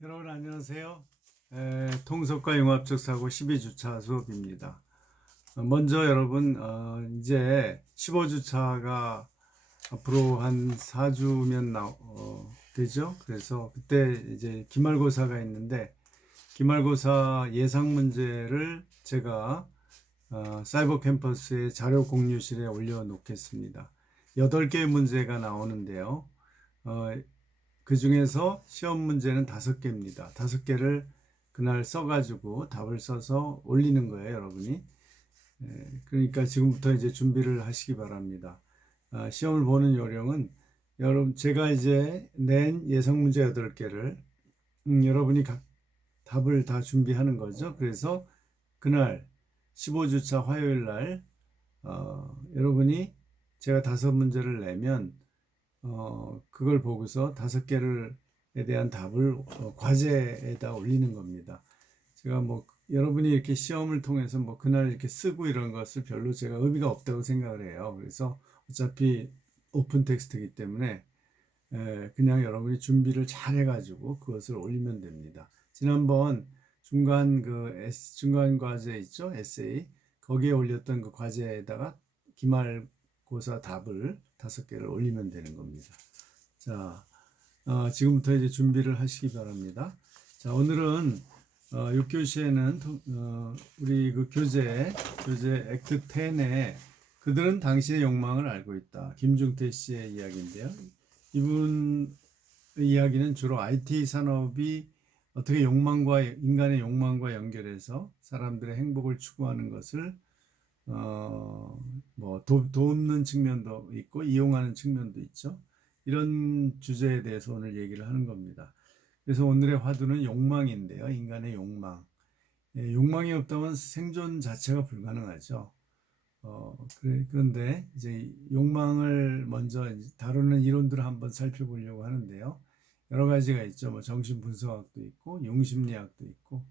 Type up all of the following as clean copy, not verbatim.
여러분 안녕하세요. 통속과 융합적 사고 12주차 수업입니다. 먼저 여러분 이제 15주차가 앞으로 한 4주면 되죠. 그래서 그때 이제 기말고사가 있는데 기말고사 예상 문제를 제가 사이버 캠퍼스의 자료 공유실에 올려 놓겠습니다. 8개의 문제가 나오는데요. 그 중에서 시험 문제는 5개입니다. 5개를 그날 써가지고 답을 써서 올리는 거예요, 여러분이. 그러니까 지금부터 이제 준비를 하시기 바랍니다. 시험을 보는 요령은 여러분 제가 이제 낸 예상 문제 8개를 여러분이 각 답을 다 준비하는 거죠. 그래서 그날 15주차 화요일 날 여러분이 제가 5문제를 내면 그걸 보고서 5개를에 대한 답을 과제에다 올리는 겁니다. 제가 뭐 여러분이 이렇게 시험을 통해서 뭐 그날 이렇게 쓰고 이런 것을 별로 제가 의미가 없다고 생각을 해요. 그래서 어차피 오픈 텍스트이기 때문에 그냥 여러분이 준비를 잘 해가지고 그것을 올리면 됩니다. 지난번 중간 과제 있죠? 에세이. 거기에 올렸던 그 과제에다가 기말고사 답을 5개를 올리면 되는 겁니다. 자, 지금부터 이제 준비를 하시기 바랍니다. 자, 오늘은 6교시에는 우리 그 교재 액트 10에 그들은 당신의 욕망을 알고 있다. 김중태 씨의 이야기인데요. 이분 이야기는 주로 IT 산업이 어떻게 인간의 욕망과 연결해서 사람들의 행복을 추구하는 것을 돕는 측면도 있고 이용하는 측면도 있죠. 이런 주제에 대해서 오늘 얘기를 하는 겁니다. 그래서 오늘의 화두는 욕망인데요. 인간의 욕망. 욕망이 없다면 생존 자체가 불가능하죠. 그런데 이제 욕망을 먼저 다루는 이론들을 한번 살펴보려고 하는데요. 여러 가지가 있죠. 뭐 정신분석학도 있고 용심리학도 있고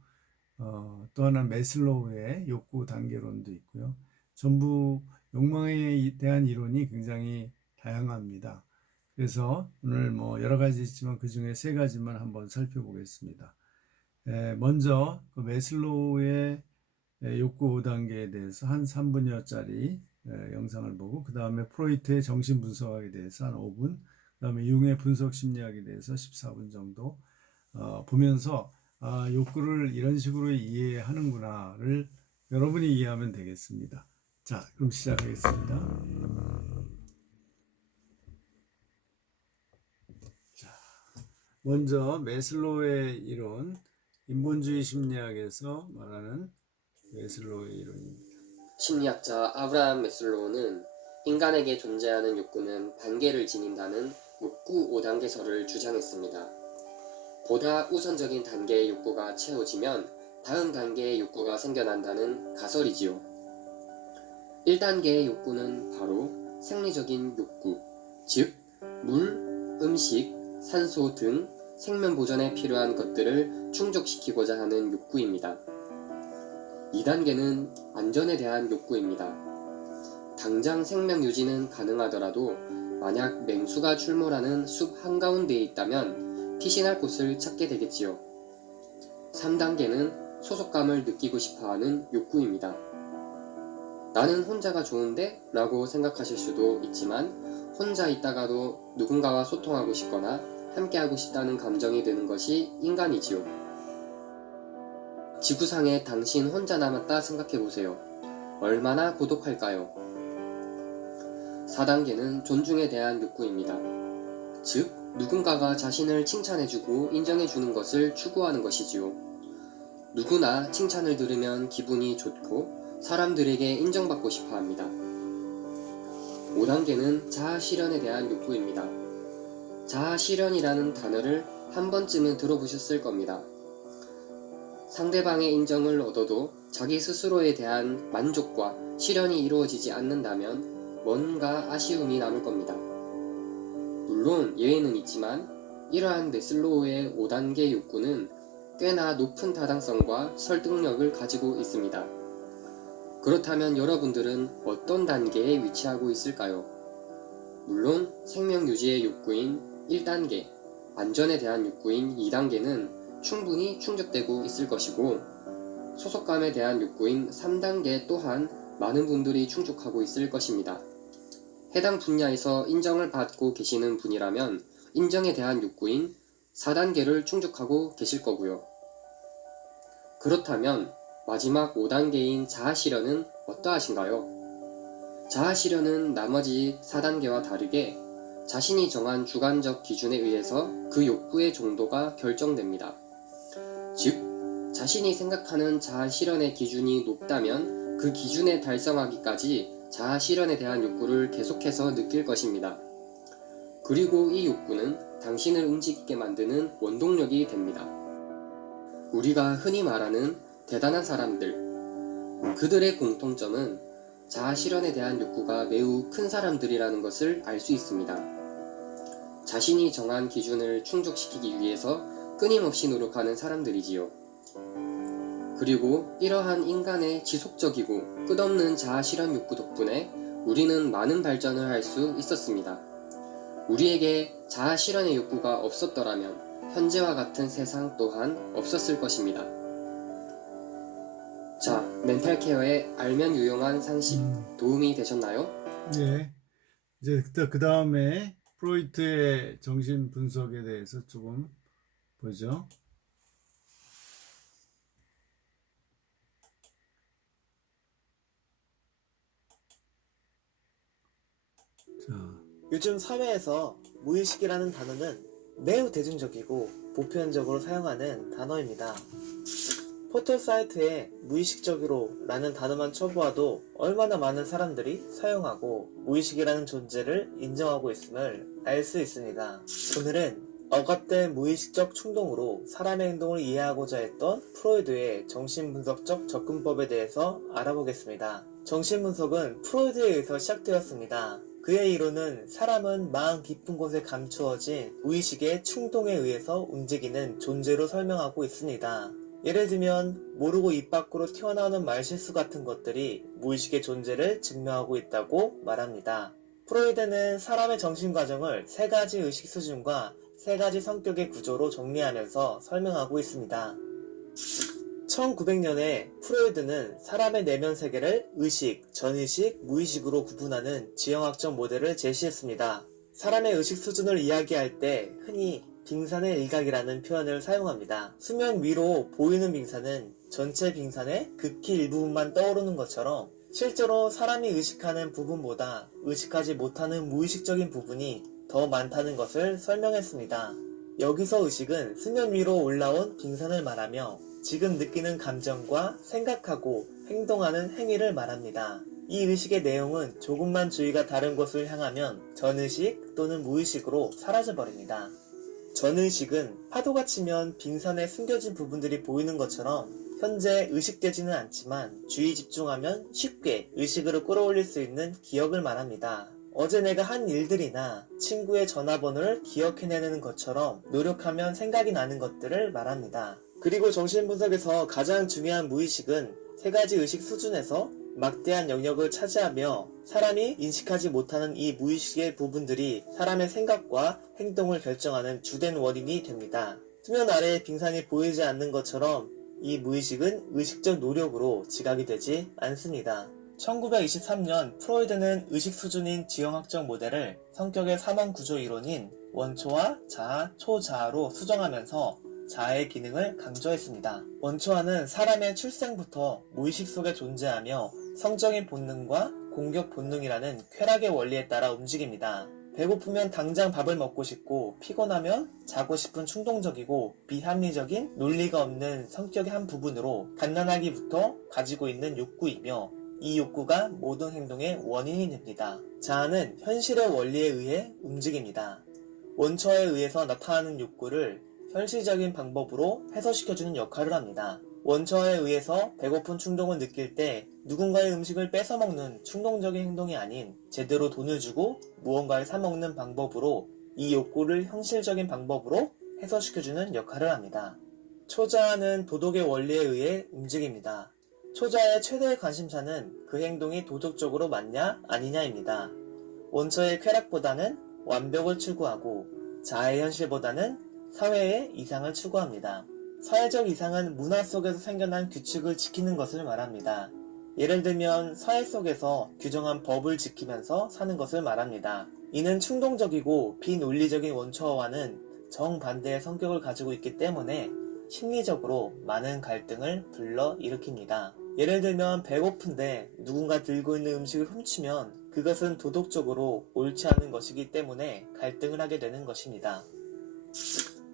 또 하나 메슬로우의 욕구 단계론도 있고요. 전부 욕망에 대한 이론이 굉장히 다양합니다. 그래서 오늘 뭐 여러 가지 있지만 그 중에 3가지만 한번 살펴보겠습니다. 먼저 그 메슬로우의 욕구 5단계에 대해서 한 3분여짜리 영상을 보고 그 다음에 프로이트의 정신분석학에 대해서 한 5분, 그 다음에 융의 분석심리학에 대해서 14분 정도 보면서 욕구를 이런 식으로 이해하는구나를 여러분이 이해하면 되겠습니다. 자, 그럼 시작하겠습니다. 자, 먼저 메슬로우의 이론, 인본주의 심리학에서 말하는 메슬로우의 이론입니다. 심리학자 아브라함 메슬로우는 인간에게 존재하는 욕구는 단계를 지닌다는 욕구 5단계설을 주장했습니다. 보다 우선적인 단계의 욕구가 채워지면 다음 단계의 욕구가 생겨난다는 가설이지요. 1단계의 욕구는 바로 생리적인 욕구, 즉 물, 음식, 산소 등 생명 보존에 필요한 것들을 충족시키고자 하는 욕구입니다. 2단계는 안전에 대한 욕구입니다. 당장 생명 유지는 가능하더라도 만약 맹수가 출몰하는 숲 한가운데에 있다면 피신할 곳을 찾게 되겠지요. 3단계는 소속감을 느끼고 싶어하는 욕구입니다. 나는 혼자가 좋은데? 라고 생각하실 수도 있지만 혼자 있다가도 누군가와 소통하고 싶거나 함께하고 싶다는 감정이 드는 것이 인간이지요. 지구상에 당신 혼자 남았다 생각해보세요. 얼마나 고독할까요? 4단계는 존중에 대한 욕구입니다. 즉, 누군가가 자신을 칭찬해주고 인정해주는 것을 추구하는 것이지요. 누구나 칭찬을 들으면 기분이 좋고 사람들에게 인정받고 싶어 합니다. 5단계는 자아실현에 대한 욕구입니다. 자아실현이라는 단어를 한 번쯤은 들어보셨을 겁니다. 상대방의 인정을 얻어도 자기 스스로에 대한 만족과 실현이 이루어지지 않는다면 뭔가 아쉬움이 남을 겁니다. 물론 예외는 있지만 이러한 메슬로우의 5단계 욕구는 꽤나 높은 타당성과 설득력을 가지고 있습니다. 그렇다면 여러분들은 어떤 단계에 위치하고 있을까요? 물론 생명 유지의 욕구인 1단계, 안전에 대한 욕구인 2단계는 충분히 충족되고 있을 것이고, 소속감에 대한 욕구인 3단계 또한 많은 분들이 충족하고 있을 것입니다. 해당 분야에서 인정을 받고 계시는 분이라면 인정에 대한 욕구인 4단계를 충족하고 계실 거고요. 그렇다면 마지막 5단계인 자아실현은 어떠하신가요? 자아실현은 나머지 4단계와 다르게 자신이 정한 주관적 기준에 의해서 그 욕구의 정도가 결정됩니다. 즉, 자신이 생각하는 자아실현의 기준이 높다면 그 기준에 달성하기까지 자아실현에 대한 욕구를 계속해서 느낄 것입니다. 그리고 이 욕구는 당신을 움직이게 만드는 원동력이 됩니다. 우리가 흔히 말하는 대단한 사람들, 그들의 공통점은 자아실현에 대한 욕구가 매우 큰 사람들이라는 것을 알 수 있습니다. 자신이 정한 기준을 충족시키기 위해서 끊임없이 노력하는 사람들이지요. 그리고 이러한 인간의 지속적이고 끝없는 자아실현 욕구 덕분에 우리는 많은 발전을 할 수 있었습니다. 우리에게 자아실현의 욕구가 없었더라면 현재와 같은 세상 또한 없었을 것입니다. 자, 멘탈 케어의 알면 유용한 상식 도움이 되셨나요? 예. 이제 그 다음에 프로이트의 정신 분석에 대해서 조금 보죠. 자, 요즘 사회에서 무의식이라는 단어는 매우 대중적이고 보편적으로 사용하는 단어입니다. 포털 사이트에 무의식적으로 라는 단어만 쳐보아도 얼마나 많은 사람들이 사용하고 무의식이라는 존재를 인정하고 있음을 알 수 있습니다. 오늘은 억압된 무의식적 충동으로 사람의 행동을 이해하고자 했던 프로이드의 정신분석적 접근법에 대해서 알아보겠습니다. 정신분석은 프로이드에 의해서 시작되었습니다. 그의 이론은 사람은 마음 깊은 곳에 감추어진 무의식의 충동에 의해서 움직이는 존재로 설명하고 있습니다. 예를 들면 모르고 입 밖으로 튀어나오는 말실수 같은 것들이 무의식의 존재를 증명하고 있다고 말합니다. 프로이드는 사람의 정신과정을 3가지 의식 수준과 3가지 성격의 구조로 정리하면서 설명하고 있습니다. 1900년에 프로이드는 사람의 내면 세계를 의식, 전의식, 무의식으로 구분하는 지형학적 모델을 제시했습니다. 사람의 의식 수준을 이야기할 때 흔히 빙산의 일각이라는 표현을 사용합니다. 수면 위로 보이는 빙산은 전체 빙산의 극히 일부분만 떠오르는 것처럼 실제로 사람이 의식하는 부분보다 의식하지 못하는 무의식적인 부분이 더 많다는 것을 설명했습니다. 여기서 의식은 수면 위로 올라온 빙산을 말하며 지금 느끼는 감정과 생각하고 행동하는 행위를 말합니다. 이 의식의 내용은 조금만 주의가 다른 곳을 향하면 전의식 또는 무의식으로 사라져버립니다. 전의식은 파도가 치면 빙산에 숨겨진 부분들이 보이는 것처럼 현재 의식되지는 않지만 주의 집중하면 쉽게 의식으로 끌어올릴 수 있는 기억을 말합니다. 어제 내가 한 일들이나 친구의 전화번호를 기억해내는 것처럼 노력하면 생각이 나는 것들을 말합니다. 그리고 정신분석에서 가장 중요한 무의식은 3가지 의식 수준에서 막대한 영역을 차지하며 사람이 인식하지 못하는 이 무의식의 부분들이 사람의 생각과 행동을 결정하는 주된 원인이 됩니다. 수면 아래의 빙산이 보이지 않는 것처럼 이 무의식은 의식적 노력으로 지각이 되지 않습니다. 1923년 프로이드는 의식 수준인 지형학적 모델을 성격의 3원 구조 이론인 원초와 자아, 초자아로 수정하면서 자아의 기능을 강조했습니다. 원초아는 사람의 출생부터 무의식 속에 존재하며 성적인 본능과 공격 본능이라는 쾌락의 원리에 따라 움직입니다. 배고프면 당장 밥을 먹고 싶고 피곤하면 자고 싶은 충동적이고 비합리적인 논리가 없는 성격의 한 부분으로 갓난아기부터 가지고 있는 욕구이며 이 욕구가 모든 행동의 원인이 됩니다. 자아는 현실의 원리에 의해 움직입니다. 원초에 의해서 나타나는 욕구를 현실적인 방법으로 해소시켜주는 역할을 합니다. 원초에 의해서 배고픈 충동을 느낄 때 누군가의 음식을 뺏어먹는 충동적인 행동이 아닌 제대로 돈을 주고 무언가를 사먹는 방법으로 이 욕구를 현실적인 방법으로 해소시켜주는 역할을 합니다. 초자아는 도덕의 원리에 의해 움직입니다. 초자아의 최대의 관심사는 그 행동이 도덕적으로 맞냐 아니냐입니다. 원초의 쾌락보다는 완벽을 추구하고 자아의 현실보다는 사회의 이상을 추구합니다. 사회적 이상은 문화 속에서 생겨난 규칙을 지키는 것을 말합니다. 예를 들면 사회 속에서 규정한 법을 지키면서 사는 것을 말합니다. 이는 충동적이고 비논리적인 원초와는 정반대의 성격을 가지고 있기 때문에 심리적으로 많은 갈등을 불러일으킵니다. 예를 들면 배고픈데 누군가 들고 있는 음식을 훔치면 그것은 도덕적으로 옳지 않은 것이기 때문에 갈등을 하게 되는 것입니다.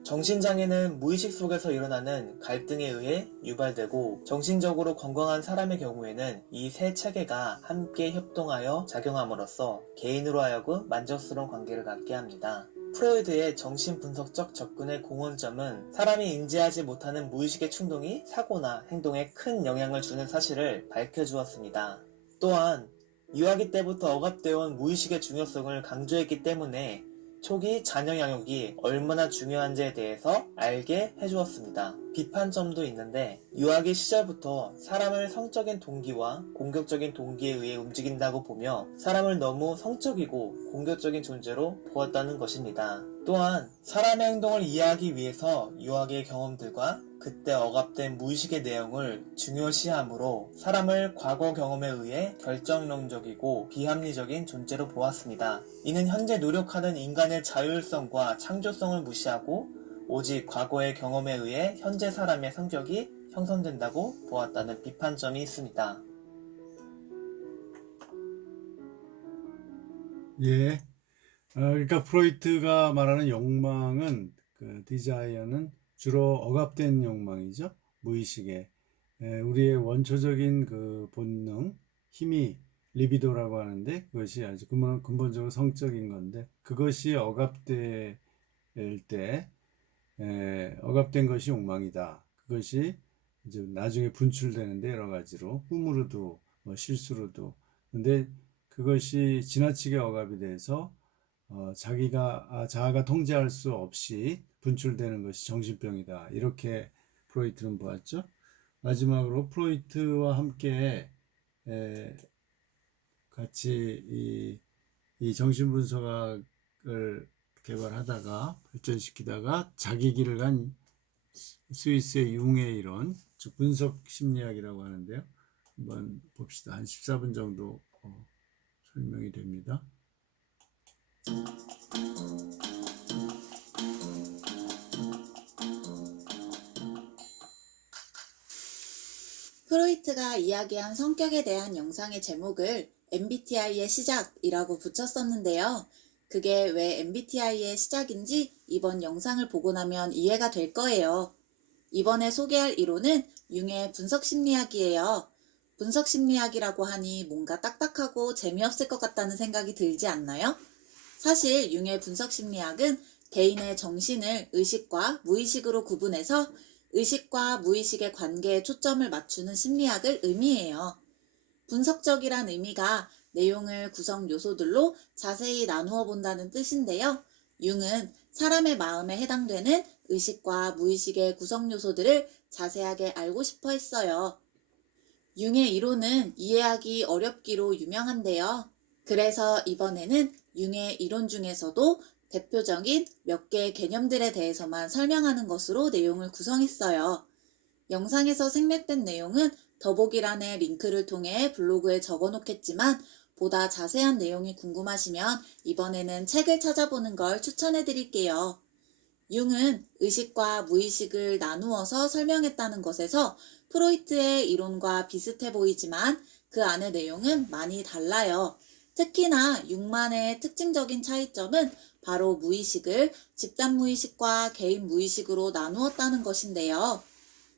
정신장애는 무의식 속에서 일어나는 갈등에 의해 유발되고 정신적으로 건강한 사람의 경우에는 이 세 체계가 함께 협동하여 작용함으로써 개인으로 하여금 만족스러운 관계를 갖게 합니다. 프로이드의 정신분석적 접근의 공헌점은 사람이 인지하지 못하는 무의식의 충동이 사고나 행동에 큰 영향을 주는 사실을 밝혀주었습니다. 또한 유아기 때부터 억압되어 온 무의식의 중요성을 강조했기 때문에 초기 자녀 양육이 얼마나 중요한지에 대해서 알게 해주었습니다. 비판점도 있는데 유아기 시절부터 사람을 성적인 동기와 공격적인 동기에 의해 움직인다고 보며 사람을 너무 성적이고 공격적인 존재로 보았다는 것입니다. 또한 사람의 행동을 이해하기 위해서 유아기의 경험들과 그때 억압된 무의식의 내용을 중요시하므로 사람을 과거 경험에 의해 결정론적이고 비합리적인 존재로 보았습니다. 이는 현재 노력하는 인간의 자율성과 창조성을 무시하고 오직 과거의 경험에 의해 현재 사람의 성격이 형성된다고 보았다는 비판점이 있습니다. 예. 그러니까 프로이트가 말하는 욕망은 그 디자이어는 주로 억압된 욕망이죠. 무의식에 우리의 원초적인 그 본능, 힘이 리비도라고 하는데 그것이 아주 근본적으로 성적인 건데 그것이 억압될 때 억압된 것이 욕망이다. 그것이 이제 나중에 분출되는데 여러 가지로 꿈으로도 뭐 실수로도. 근데 그것이 지나치게 억압이 돼서 자아가 통제할 수 없이 분출되는 것이 정신병이다. 이렇게 프로이트는 보았죠. 마지막으로 프로이트와 함께 같이 이 정신분석학을 개발하다가 발전시키다가 자기 길을 간 스위스의 융의 이론, 즉 분석 심리학이라고 하는데요. 한번 봅시다. 한 14분 정도 설명이 됩니다. 프로이트가 이야기한 성격에 대한 영상의 제목을 MBTI의 시작이라고 붙였었는데요. 그게 왜 MBTI의 시작인지 이번 영상을 보고 나면 이해가 될 거예요. 이번에 소개할 이론은 융의 분석심리학이에요. 분석심리학이라고 하니 뭔가 딱딱하고 재미없을 것 같다는 생각이 들지 않나요? 사실 융의 분석심리학은 개인의 정신을 의식과 무의식으로 구분해서 의식과 무의식의 관계에 초점을 맞추는 심리학을 의미해요. 분석적이란 의미가 내용을 구성 요소들로 자세히 나누어 본다는 뜻인데요. 융은 사람의 마음에 해당되는 의식과 무의식의 구성 요소들을 자세하게 알고 싶어 했어요. 융의 이론은 이해하기 어렵기로 유명한데요. 그래서 이번에는 융의 이론 중에서도 대표적인 몇 개의 개념들에 대해서만 설명하는 것으로 내용을 구성했어요. 영상에서 생략된 내용은 더보기란의 링크를 통해 블로그에 적어놓겠지만 보다 자세한 내용이 궁금하시면 이번에는 책을 찾아보는 걸 추천해 드릴게요. 융은 의식과 무의식을 나누어서 설명했다는 것에서 프로이트의 이론과 비슷해 보이지만 그 안의 내용은 많이 달라요. 특히나 융만의 특징적인 차이점은 바로 무의식을 집단 무의식과 개인 무의식으로 나누었다는 것인데요.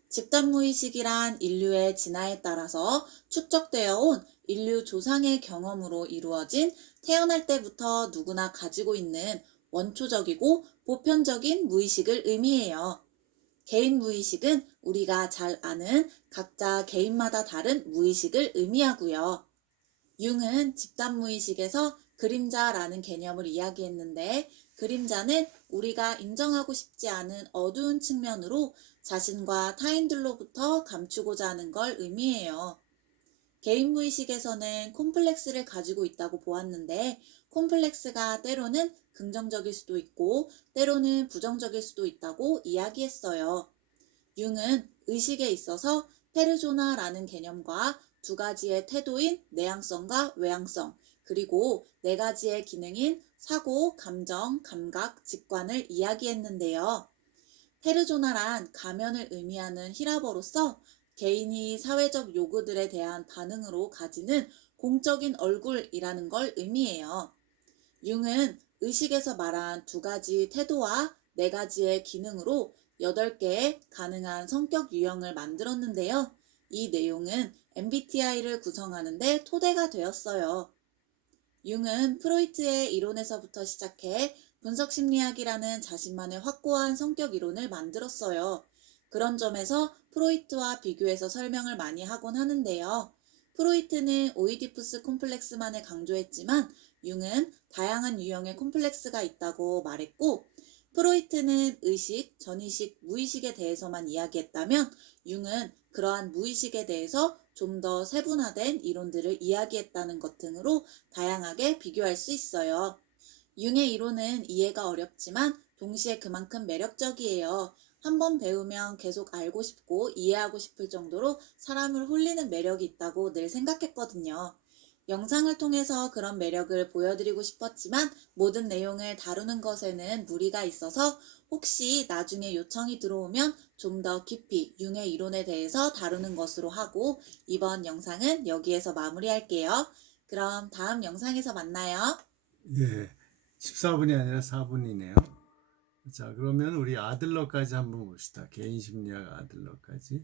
집단 무의식이란 인류의 진화에 따라서 축적되어 온 인류 조상의 경험으로 이루어진 태어날 때부터 누구나 가지고 있는 원초적이고 보편적인 무의식을 의미해요. 개인 무의식은 우리가 잘 아는 각자 개인마다 다른 무의식을 의미하고요. 융은 집단 무의식에서 그림자라는 개념을 이야기했는데 그림자는 우리가 인정하고 싶지 않은 어두운 측면으로 자신과 타인들로부터 감추고자 하는 걸 의미해요. 개인 무의식에서는 콤플렉스를 가지고 있다고 보았는데 콤플렉스가 때로는 긍정적일 수도 있고 때로는 부정적일 수도 있다고 이야기했어요. 융은 의식에 있어서 페르소나라는 개념과 두 가지의 태도인 내향성과 외향성, 그리고 네 가지의 기능인 사고, 감정, 감각, 직관을 이야기했는데요. 페르소나란 가면을 의미하는 히라버로서 개인이 사회적 요구들에 대한 반응으로 가지는 공적인 얼굴이라는 걸 의미해요. 융은 의식에서 말한 두 가지 태도와 네 가지의 기능으로 8개의 가능한 성격 유형을 만들었는데요. 이 내용은 MBTI를 구성하는 데 토대가 되었어요. 융은 프로이트의 이론에서부터 시작해 분석심리학이라는 자신만의 확고한 성격 이론을 만들었어요. 그런 점에서 프로이트와 비교해서 설명을 많이 하곤 하는데요. 프로이트는 오이디푸스 콤플렉스만을 강조했지만 융은 다양한 유형의 콤플렉스가 있다고 말했고, 프로이트는 의식, 전의식, 무의식에 대해서만 이야기했다면 융은 그러한 무의식에 대해서 좀 더 세분화된 이론들을 이야기했다는 것 등으로 다양하게 비교할 수 있어요. 융의 이론은 이해가 어렵지만 동시에 그만큼 매력적이에요. 한번 배우면 계속 알고 싶고 이해하고 싶을 정도로 사람을 홀리는 매력이 있다고 늘 생각했거든요. 영상을 통해서 그런 매력을 보여드리고 싶었지만 모든 내용을 다루는 것에는 무리가 있어서 혹시 나중에 요청이 들어오면 좀 더 깊이 융의 이론에 대해서 다루는 것으로 하고 이번 영상은 여기에서 마무리할게요. 그럼 다음 영상에서 만나요. 예, 14분이 아니라 4분이네요. 자, 그러면 우리 아들러까지 한번 봅시다. 개인 심리학 아들러까지.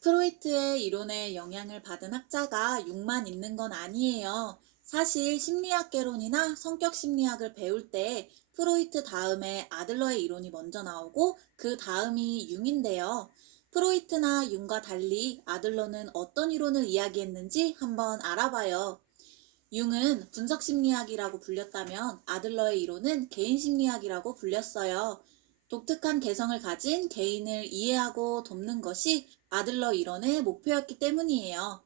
프로이트의 이론에 영향을 받은 학자가 융만 있는 건 아니에요. 사실 심리학개론이나 성격심리학을 배울 때 프로이트 다음에 아들러의 이론이 먼저 나오고 그 다음이 융인데요. 프로이트나 융과 달리 아들러는 어떤 이론을 이야기했는지 한번 알아봐요. 융은 분석심리학이라고 불렸다면 아들러의 이론은 개인심리학이라고 불렸어요. 독특한 개성을 가진 개인을 이해하고 돕는 것이 아들러 이론의 목표였기 때문이에요.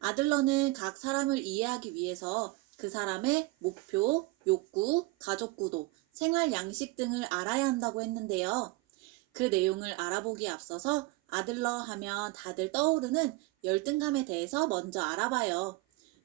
아들러는 각 사람을 이해하기 위해서 그 사람의 목표, 욕구, 가족구도, 생활 양식 등을 알아야 한다고 했는데요. 그 내용을 알아보기에 앞서서 아들러 하면 다들 떠오르는 열등감에 대해서 먼저 알아봐요.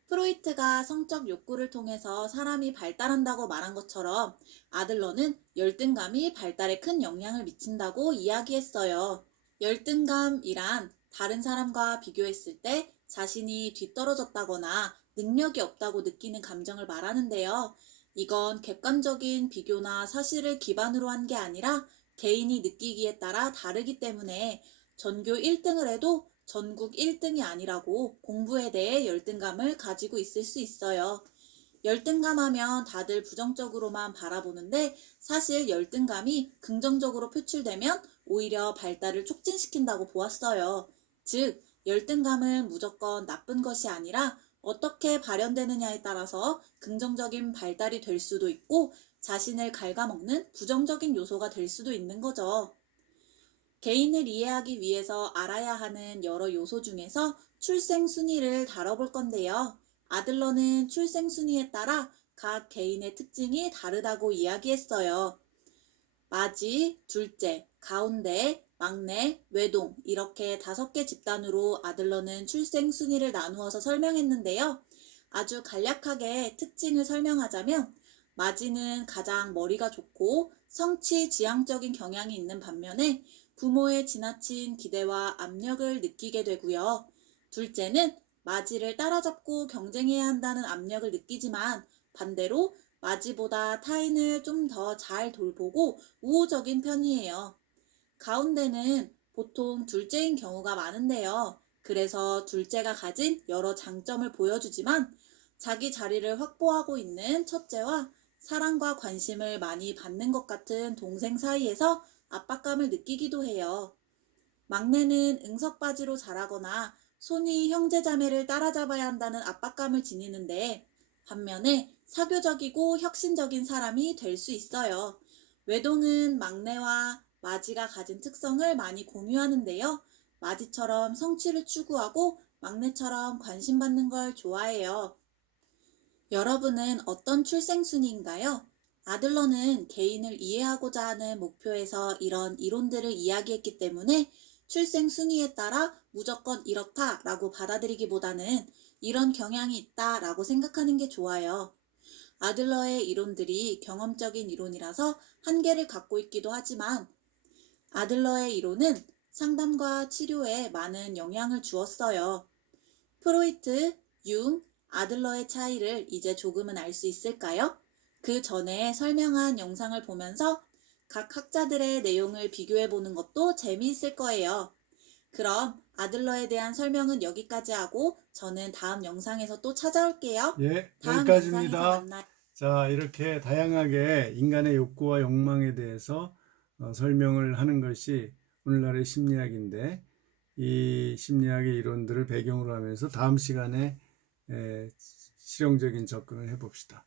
프로이트가 성적 욕구를 통해서 사람이 발달한다고 말한 것처럼 아들러는 열등감이 발달에 큰 영향을 미친다고 이야기했어요. 열등감이란 다른 사람과 비교했을 때 자신이 뒤떨어졌다거나 능력이 없다고 느끼는 감정을 말하는데요. 이건 객관적인 비교나 사실을 기반으로 한 게 아니라 개인이 느끼기에 따라 다르기 때문에 전교 1등을 해도 전국 1등이 아니라고 공부에 대해 열등감을 가지고 있을 수 있어요. 열등감하면 다들 부정적으로만 바라보는데 사실 열등감이 긍정적으로 표출되면 오히려 발달을 촉진시킨다고 보았어요. 즉, 열등감은 무조건 나쁜 것이 아니라 어떻게 발현되느냐에 따라서 긍정적인 발달이 될 수도 있고 자신을 갉아먹는 부정적인 요소가 될 수도 있는 거죠. 개인을 이해하기 위해서 알아야 하는 여러 요소 중에서 출생 순위를 다뤄볼 건데요. 아들러는 출생 순위에 따라 각 개인의 특징이 다르다고 이야기했어요. 맞이, 둘째, 가운데, 막내, 외동 이렇게 5개 집단으로 아들러는 출생 순위를 나누어서 설명했는데요. 아주 간략하게 특징을 설명하자면 맞이는 가장 머리가 좋고 성취 지향적인 경향이 있는 반면에 부모의 지나친 기대와 압력을 느끼게 되고요. 둘째는 맞이를 따라잡고 경쟁해야 한다는 압력을 느끼지만 반대로 맞이보다 타인을 좀 더 잘 돌보고 우호적인 편이에요. 가운데는 보통 둘째인 경우가 많은데요. 그래서 둘째가 가진 여러 장점을 보여주지만 자기 자리를 확보하고 있는 첫째와 사랑과 관심을 많이 받는 것 같은 동생 사이에서 압박감을 느끼기도 해요. 막내는 응석바지로 자라거나 손이 형제자매를 따라잡아야 한다는 압박감을 지니는데 반면에 사교적이고 혁신적인 사람이 될 수 있어요. 외동은 막내와 맞이가 가진 특성을 많이 공유하는데요. 맞이처럼 성취를 추구하고 막내처럼 관심받는 걸 좋아해요. 여러분은 어떤 출생순위인가요? 아들러는 개인을 이해하고자 하는 목표에서 이런 이론들을 이야기했기 때문에 출생순위에 따라 무조건 이렇다라고 받아들이기보다는 이런 경향이 있다라고 생각하는 게 좋아요. 아들러의 이론들이 경험적인 이론이라서 한계를 갖고 있기도 하지만 아들러의 이론은 상담과 치료에 많은 영향을 주었어요. 프로이트, 융, 아들러의 차이를 이제 조금은 알 수 있을까요? 그 전에 설명한 영상을 보면서 각 학자들의 내용을 비교해 보는 것도 재미있을 거예요. 그럼 아들러에 대한 설명은 여기까지 하고 저는 다음 영상에서 또 찾아올게요. 예, 다음 여기까지입니다. 영상에서 만나요. 자, 이렇게 다양하게 인간의 욕구와 욕망에 대해서 설명을 하는 것이 오늘날의 심리학인데, 이 심리학의 이론들을 배경으로 하면서 다음 시간에 실용적인 접근을 해봅시다.